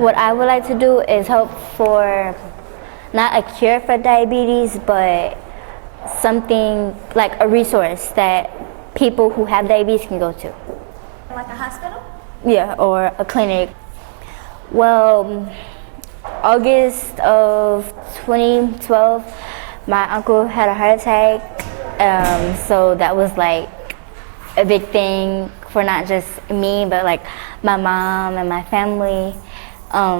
What I would like to do is hope for not a cure for diabetes, but something like a resource that people who have diabetes can go to. Like a hospital? Yeah, or a clinic. Well, August of 2012, my uncle had a heart attack, so that was like a big thing for not just me, but like my mom and my family. I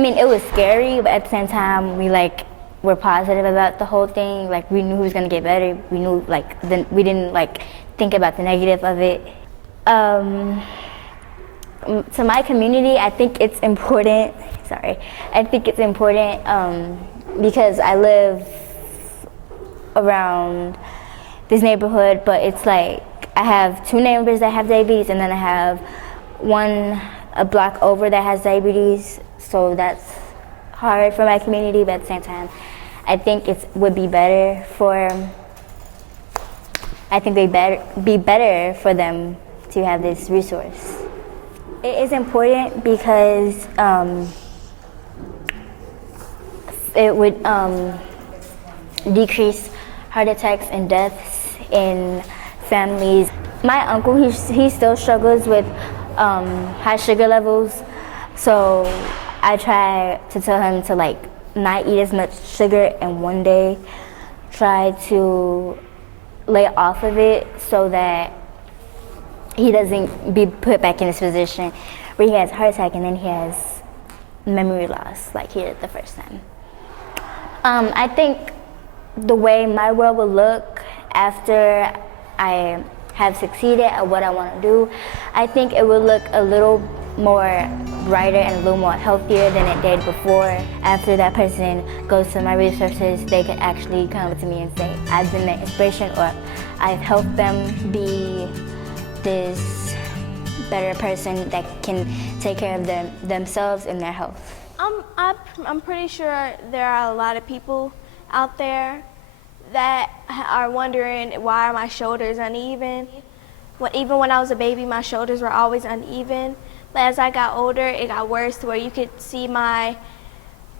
mean, it was scary, but at the same time, we like were positive about the whole thing. Like we knew he was gonna get better. We knew like we didn't like think about the negative of it. To my community, I think it's important. I think it's important because I live around this neighborhood, but it's like I have two neighbors that have diabetes, and then I have one a block over that has diabetes. So that's hard for my community, but at the same time, I think it would be better for. I think they'd be better for them to have this resource. It is important because it would decrease heart attacks and deaths in families. My uncle, he still struggles with high sugar levels, so I try to tell him to like not eat as much sugar in one day, try to lay off of it so that he doesn't be put back in this position where he has a heart attack and then he has memory loss like he did the first time. I think the way my world will look after I have succeeded at what I want to do, I think it will look a little more brighter and a little more healthier than it did before. After that person goes to my resources, they could actually come to me and say, I've been their inspiration, or I've helped them be this better person that can take care of themselves and their health. I'm pretty sure there are a lot of people out there that are wondering why are my shoulders uneven. Even when I was a baby, my shoulders were always uneven. But as I got older, it got worse to where you could see my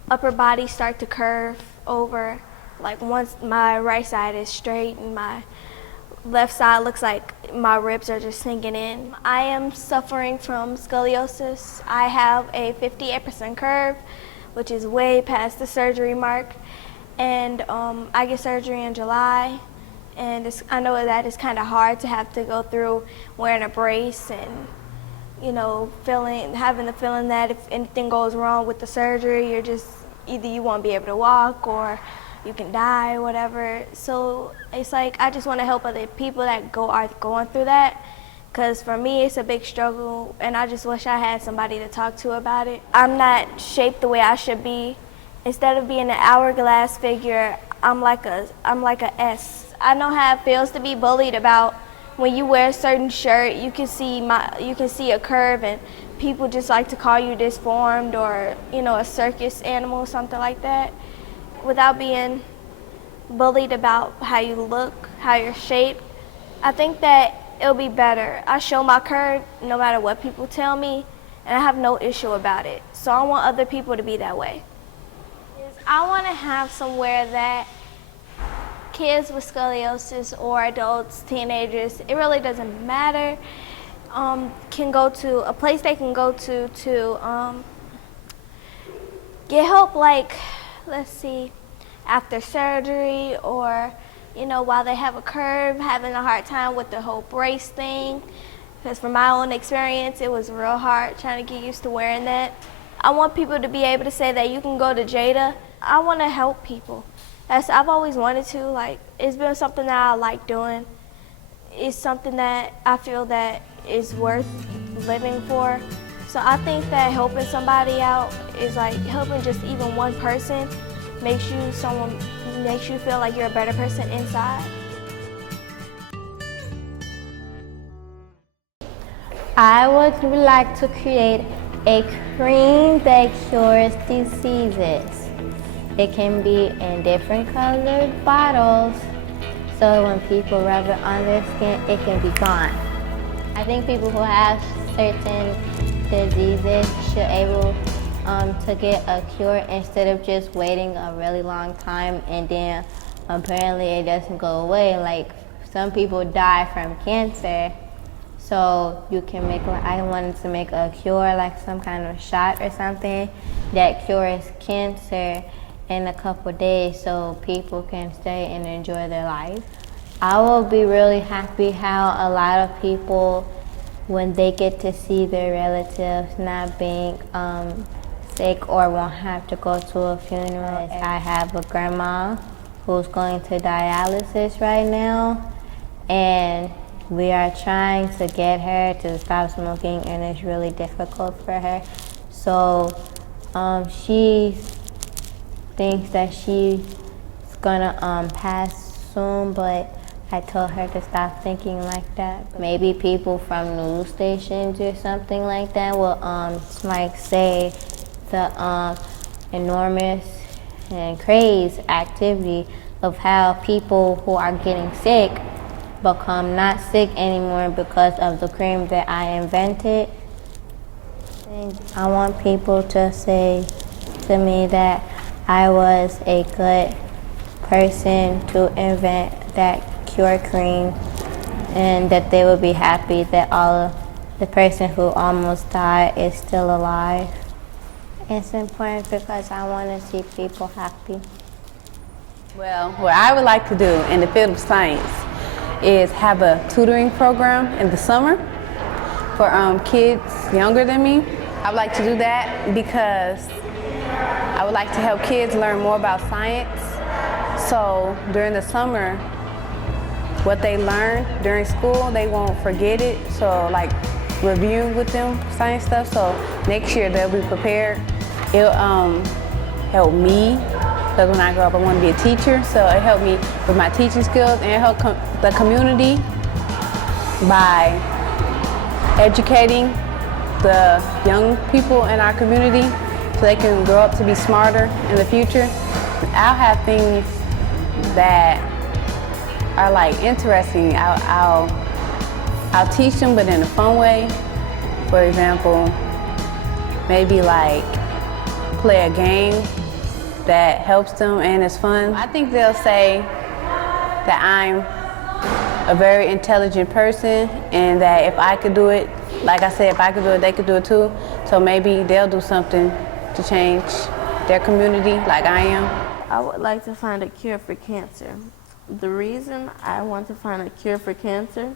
upper body start to curve over. Like once my right side is straight and my left side looks like my ribs are just sinking in. I am suffering from scoliosis. I have a 58% curve, which is way past the surgery mark. And I get surgery in July. And I know that it's kind of hard to have to go through wearing a brace and, you know, having the feeling that if anything goes wrong with the surgery, you're just, either you won't be able to walk or you can die or whatever. So it's like I just want to help other people that are going through that, because for me it's a big struggle and I just wish I had somebody to talk to about it. I'm not shaped the way I should be. Instead of being an hourglass figure, I'm like a S. I know how it feels to be bullied about when you wear a certain shirt, you can see a curve and people just like to call you disformed or, you know, a circus animal, something like that, without being bullied about how you look, how you're shaped. I think that it'll be better. I show my curve no matter what people tell me, and I have no issue about it. So I want other people to be that way. I want to have somewhere that kids with scoliosis or adults, teenagers, it really doesn't matter, can go to a place they can go to get help, like, let's see, after surgery or, you know, while they have a curve, having a hard time with the whole brace thing. Because from my own experience, it was real hard trying to get used to wearing that. I want people to be able to say that you can go to Jada. I want to help people. I've always wanted to. Like, it's been something that I like doing. It's something that I feel that is worth living for. So I think that helping somebody out is like helping just even one person makes you feel like you're a better person inside. I would like to create a cream that cures diseases. It can be in different colored bottles, so when people rub it on their skin, it can be gone. I think people who have certain diseases should able to get a cure instead of just waiting a really long time and then apparently it doesn't go away. Like some people die from cancer, so you can make, I wanted to make a cure, like some kind of shot or something that cures cancer in a couple days so people can stay and enjoy their life. I will be really happy how a lot of people, when they get to see their relatives not being sick or won't have to go to a funeral. I have a grandma who's going to dialysis right now, and we are trying to get her to stop smoking, and it's really difficult for her. So she thinks that she's gonna pass soon, but I told her to stop thinking like that. Maybe people from news stations or something like that will like say the enormous and crazy activity of how people who are getting sick become not sick anymore because of the cream that I invented. And I want people to say to me that I was a good person to invent that cure cream, and that they would be happy that the person who almost died is still alive. It's important because I want to see people happy. Well, what I would like to do in the field of science is have a tutoring program in the summer for kids younger than me. I would like to do that because I would like to help kids learn more about science. So during the summer, what they learn during school, they won't forget it. So like reviewing with them science stuff, so next year they'll be prepared. It'll help me, because when I grow up I want to be a teacher, so it helped me with my teaching skills, and it helped the community by educating the young people in our community so they can grow up to be smarter in the future. I'll have things that are like interesting. I'll teach them, but in a fun way. For example, maybe like play a game that helps them and is fun. I think they'll say that I'm a very intelligent person, and that if I could do it, like I said, if I could do it, they could do it too. So maybe they'll do something to change their community like I am. I would like to find a cure for cancer. The reason I want to find a cure for cancer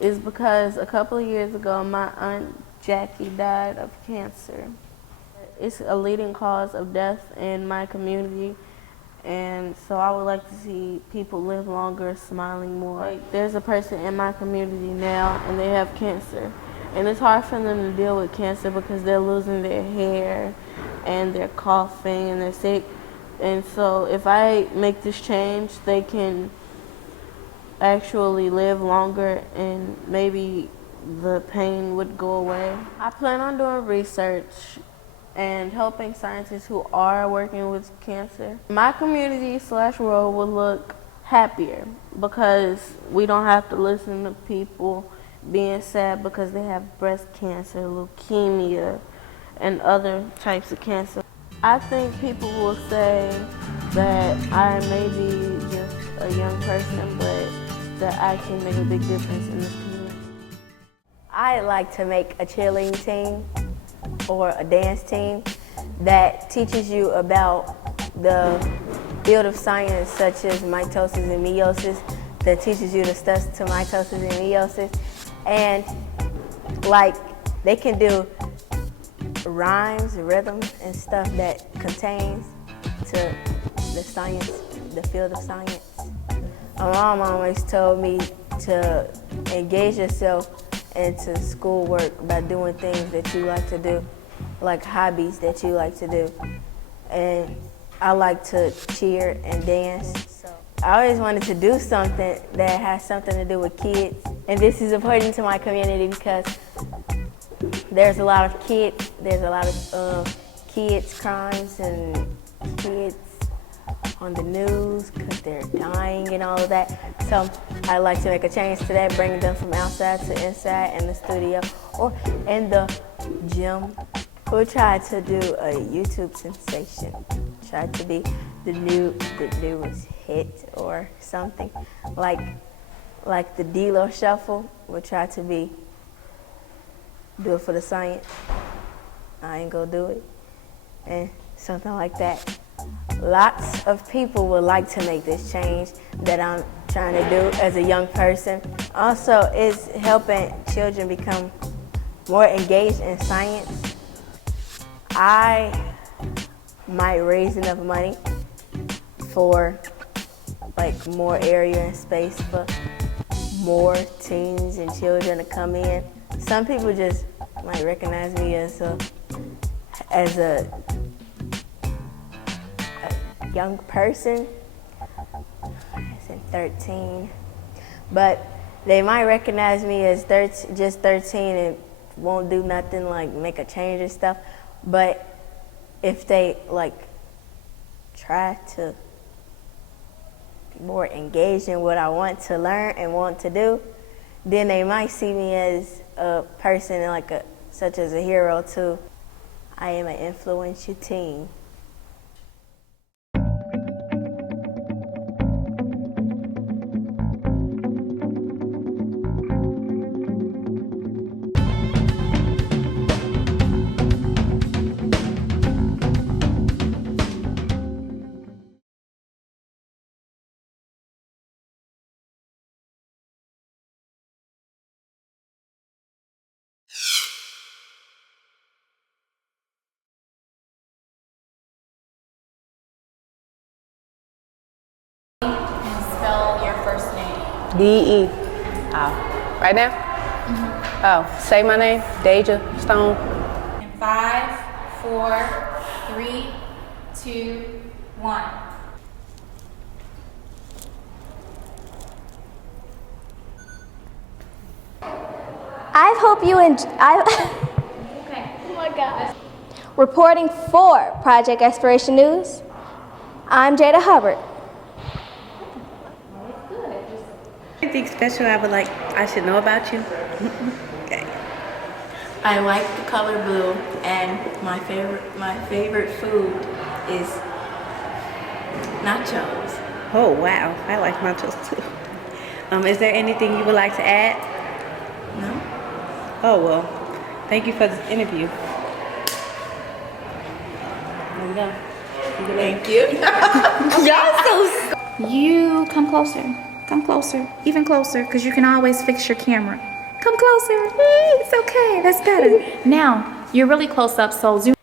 is because a couple of years ago, my Aunt Jackie died of cancer. It's a leading cause of death in my community, and so I would like to see people live longer, smiling more. Like, there's a person in my community now, and they have cancer, and it's hard for them to deal with cancer because they're losing their hair, and they're coughing, and they're sick. And so if I make this change, they can actually live longer, and maybe the pain would go away. I plan on doing research and helping scientists who are working with cancer. My community/world will look happier because we don't have to listen to people being sad because they have breast cancer, leukemia, and other types of cancer. I think people will say that I may be just a young person, but that I can make a big difference in this community. I'd like to make a cheerleading team or a dance team that teaches you about the field of science such as mitosis and meiosis, that teaches you the steps to mitosis and meiosis, and like they can do rhymes, rhythms, and stuff that contains to the science, the field of science. My mom always told me to engage yourself into schoolwork by doing things that you like to do, like hobbies that you like to do. And I like to cheer and dance. So I always wanted to do something that has something to do with kids. And this is important to my community because there's a lot of kids crimes and kids on the news because they're dying and all of that. So I like to make a change to that, bring them from outside to inside in the studio or in the gym. We'll try to do a YouTube sensation. Try to be the newest hit or something like the D-Lo Shuffle. We'll try to do it for the science. I ain't gonna do it, and something like that. Lots of people would like to make this change that I'm trying to do as a young person. Also, it's helping children become more engaged in science. I might raise enough money for like more area and space for more teens and children to come in. Some people just might recognize me as a young person, as in 13, but they might recognize me as just 13 and won't do nothing like make a change and stuff. But if they like try to be more engaged in what I want to learn and want to do, then they might see me as a person such as a hero too. I am an influential teen. Spell your first name. D-E. Oh. Right now? Oh, say my name, Deja Stone. In 5, 4, 3, 2, 1. I hope you enjoy. Okay. Oh my gosh. Reporting for Project Exploration News, I'm Jada Hubbard. Anything special I should know about you? Okay. I like the color blue, and my favorite food is nachos. Oh wow, I like nachos too. Is there anything you would like to add? No? Oh well, thank you for this interview. There we go. Thank you. Y'all so. You come closer. Come closer. Even closer, because you can always fix your camera. Come closer. It's okay. That's better. Now, you're really close up, so zoom.